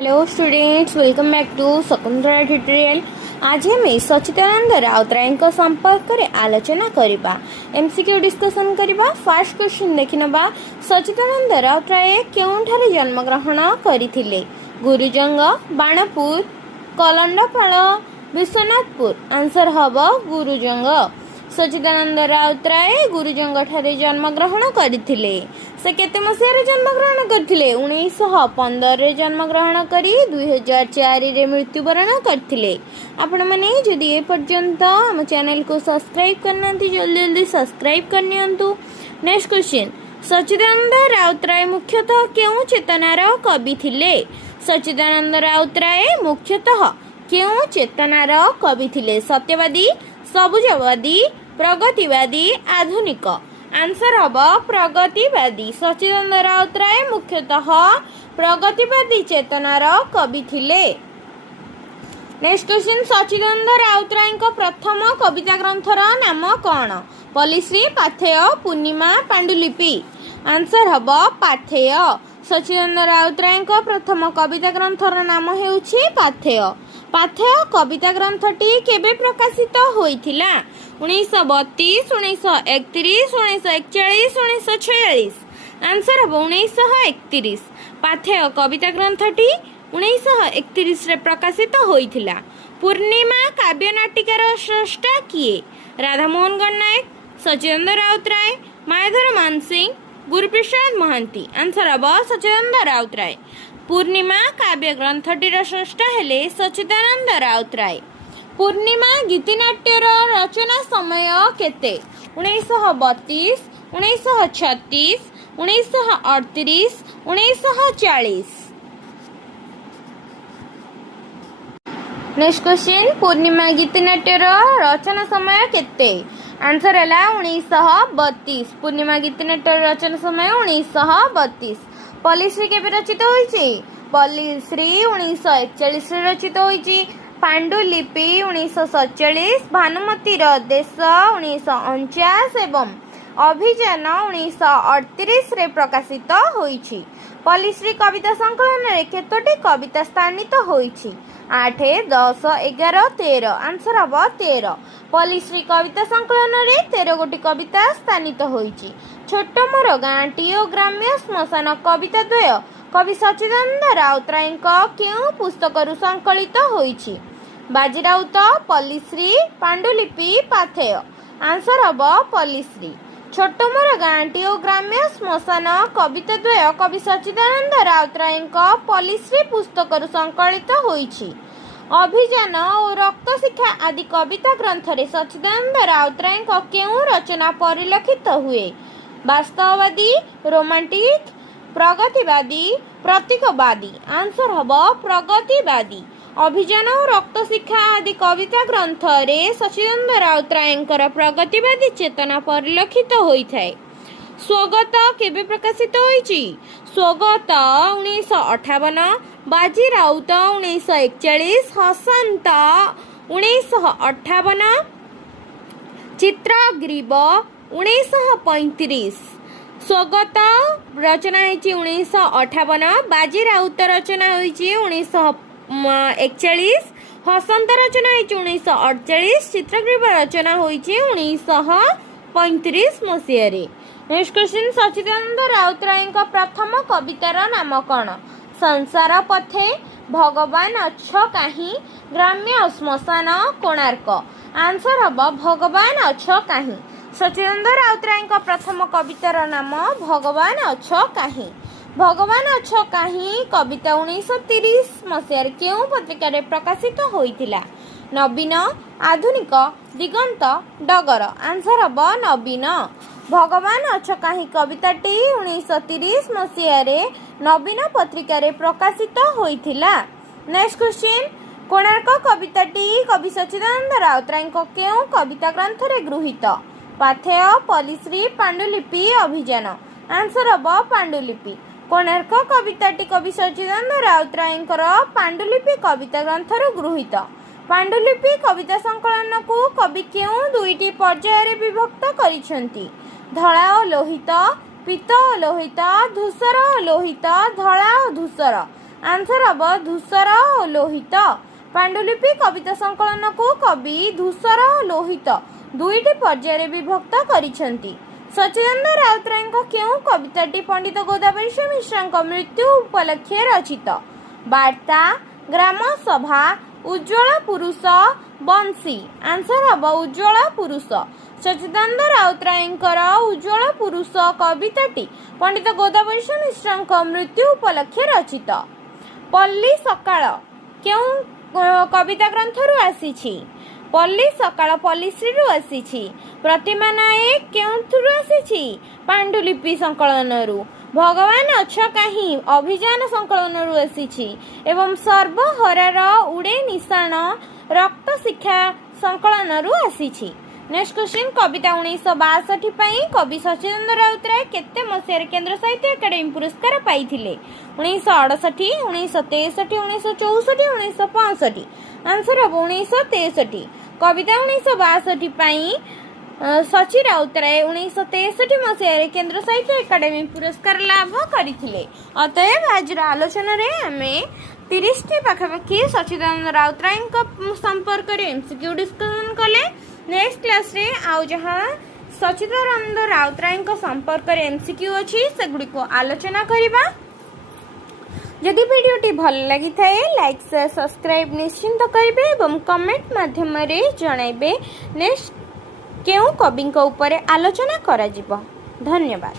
Hello students, welcome back to Shakuntala tutorial. आज हम सच्चिदानंद राउतराय संपर्क में आलोचना करबा एमसीक्यू डिस्कशन करबा। फर्स्ट क्वेश्चन देखिनबा, सच्चिदानंद राउतराय केउंठारे जन्म ग्रहण करथिले? गुरुजंग, बाणपुर, कलंडपाल, विश्वनाथपुर। आंसर हबो गुरुजंग। सच्चिदानंद राउतराय गुरुजंग ठारे जन्म ग्रहण करथिले। से केते मसिया जन्म ग्रहण करथिले? 1915 रे जन्म ग्रहण करी 2004 रे मृत्युवरण करथिले। आपण माने जदि ए पर्यंत हम चैनल को सब्सक्राइब करना जल्दी जल्दी सब्सक्राइब करनियंतु। नेक्स्ट क्वेश्चन, सच्चिदानंद राउतराय मुख्यतः केउ चेतनार कवि थिले? सच्चिदानंद राउतराय मुख्यतः केउ चेतनार कवि थिले? सत्यवादी, सबुजवादी, प्रगतिवादी, आधुनिक। आंसर हम प्रगतिवादी। सच्चिदानंद राउतराय मुख्यतः प्रगतिवादी चेतनार कवि थिले। नेक्स्ट क्वेश्चन, सच्चिदानंद राउतराय प्रथम कविता ग्रंथर नाम कौन? पल्लीश्री, पाथेय, पूर्णिमा, पांडुलिपि। आंसर हम पाथेय। सच्चिदानंद राउतराय प्रथम कविता ग्रंथर नाम हेउछि पाथेय। पाथेय कविता ग्रंथटी केबे प्रकाशित होइथिला? 1932, 1931, 1941, 1946। आंसर हम 1931। पाथेय कविता ग्रंथटी 1931 रे प्रकाशित होइथिला। पूर्णिमा काव्य नाटिकार स्रष्टा किए? राधामोहन गणनायक, सच्चिदानंद राउतराय, मायाधर मानसिंह, गुरुप्रसाद महांती। आंसर हम सच्चिदानंद राउतराय। पूर्णिमा काव्य ग्रंथटीर स्रष्टा हेले सच्चिदानंद राउतराय। पूर्णिमा गीतिनाट्यर रचना समय केते? 1932, 1936, 1938, 1940। नेक्स्ट क्वेश्चन, पूर्णिमा गीतिनाट्यर रचना समय केते? आंसर है 1932। पूर्णिमा गीतिनाट्यर रचना समय 1932। पल्लीश्री केबे रचित होईची? पल्लीश्री 1941 रे रचित होईची। पांडुलिपि 1947, भानुमतीर देश 1949 एवं अभियान 1938 रे प्रकाशित होईची। पल्लीश्री कविता संकलन रे केतोटी कविता स्थानित होईची? 8, 10, 11, 13। आंसर हम 13। पल्लीश्री कविता संकलन रे 13 गोटी कविता स्थानित होईची। छोट मोर गाँटी और ग्राम्य श्मशान कविता द्वय कवि सच्चिदानंद राउतराय केउ पुस्तकरु संकलित होईची? बाजीराउत, पल्लीश्री, पांडुलिपि, पाथेय। आंसर हम पल्लीश्री। छोट मोर गाँटी और ग्राम्य श्मशान कविता द्वय कवि सच्चिदानंद राउतराय पल्लीश्री पुस्तकरु संकलित होईची। अभियान और रक्त शिक्षा आदि कविता ग्रंथ रे सच्चिदानंद राउतराय केउ रचना परिलक्षित हुए? वास्तववादी, रोमांटिक, प्रगतिवादी, प्रतीकवादी। आंसर हम प्रगतिवादी। अभियान और रक्त शिक्षा आदि कविता ग्रंथ रे सच्चिदानंद राउतराय प्रगतिवादी चेतना परिलक्षित होइथाय। स्वगत केबे प्रकाशित होईची? स्वगत 1958, बाजीराउत 1941, हसंत 1958, चित्रग्रीव 1935। स्वगत रचना होईची 1958, बाजीराउत रचना होईची 1941, हसंत रचना होईची 1948, चित्रग्रीव रचना होईची 1935 मसीह रे। नेक्स्ट क्वेश्चन, सच्चिदानंद राउतराय प्रथम कवितार नाम कौन? संसार पथे, भगवान अछ काहीं, ग्राम्य श्मशान, कोणार्क। आंसर हम भगवान अछ काहीं। सच्चिदानंद राउतराय प्रथम कवितार नाम भगवान अछ काहीं। भगवान अछ काहीं कविता 1930 मसीह केउ पत्रिका रे प्रकाशित होइतिला? नवीन, आधुनिक, दिगंत, डगर। आंसर हम नवीन। भगवान अछ काहीं कविताटी 1930 मसीह रे नवीन पत्रिका रे प्रकाशित होइतिला। नेक्स्ट क्वेश्चन, कोणार्क कविताटी कवि सच्चिदानंद राउतराय केउ कविता ग्रंथ रे गृहीत? पाथेय, पल्लीश्री, पांडुलिपि, अभियान। आंसर हम पांडुलिपि। कोणार्क कविताटी कवि सच्चिदानंद राउतराय पांडुलिपि कविता ग्रंथरु गृहीत। पांडुलिपि कविता संकलन को कवि केउ दुईटी पर्याय रे विभक्त करिसेंती? धळा और लोहित, पीत और लोहित, धूसर और लोहित, धळा और धूसर। आंसर हम धूसर और लोहित। पांडुलिपि कविता संकलन को कवि धूसर और लोहित दुईटी पर्याय विभक्त करिसेंती। सच्चिदानंद राउतराय केउं कविताटी पंडित गोदावरी मिश्र मृत्यु उपलक्षे रचित? वार्ता, ग्राम सभा, उज्ज्वल पुरुष, बंशी। आंसर हम उज्ज्वल पुरुष। सच्चिदानंद राउतराय उज्ज्वल पुरुष कविताटी पंडित गोदावरी मिश्र मृत्यु उपलक्षे रचित। पल्ली सकाळ केउं कविता ग्रंथरु आसीछि? पल्ली सकाळ पल्लीश्रीरु आसीछि। प्रतिमा नायक केउंथरु आसीछि? पांडुलिपि संकलनरु। भगवान अछ काहीं अभियान संकलनरु आसीछि एवं सर्वहरार उड़े निशाण रक्त शिक्षा संकलनरु आसीछि। नेक्स्ट क्वेश्चन कविता 1962 पई कवि सच्चिदानंद राउतराय केते मसिहारे केंद्र साहित्य एकेडमी पुरस्कार पाइथिले? 1968, 1963, 1964, 1965। आंसर हम 1963। कविता 1962 पई सची राउतराय 1963 मसिहारे केंद्र साहित्य एकाडेमी पुरस्कार लाभ करथिले। अतएव आज आलोचना रे हमें 30 टी पाखापाखि सच्चिदानंद राउतराय संपर्क रे एमसीक्यू डिस्कशन कले। नेक्स्ट क्लास रे आउ जहाँ सच्चिदानंद राउतराय संपर्क रे एमसीक्यू अछि सेगुडी को आलोचना करिबा। यदि वीडियोटी भल लगी थाए लाइक शेयर सब्सक्राइब निश्चिंत करेंगे एवं कमेंट माध्यम रे जणाइबे नेक्स्ट केउ कवि ऊपर आलोचना करा जिवो। धन्यवाद।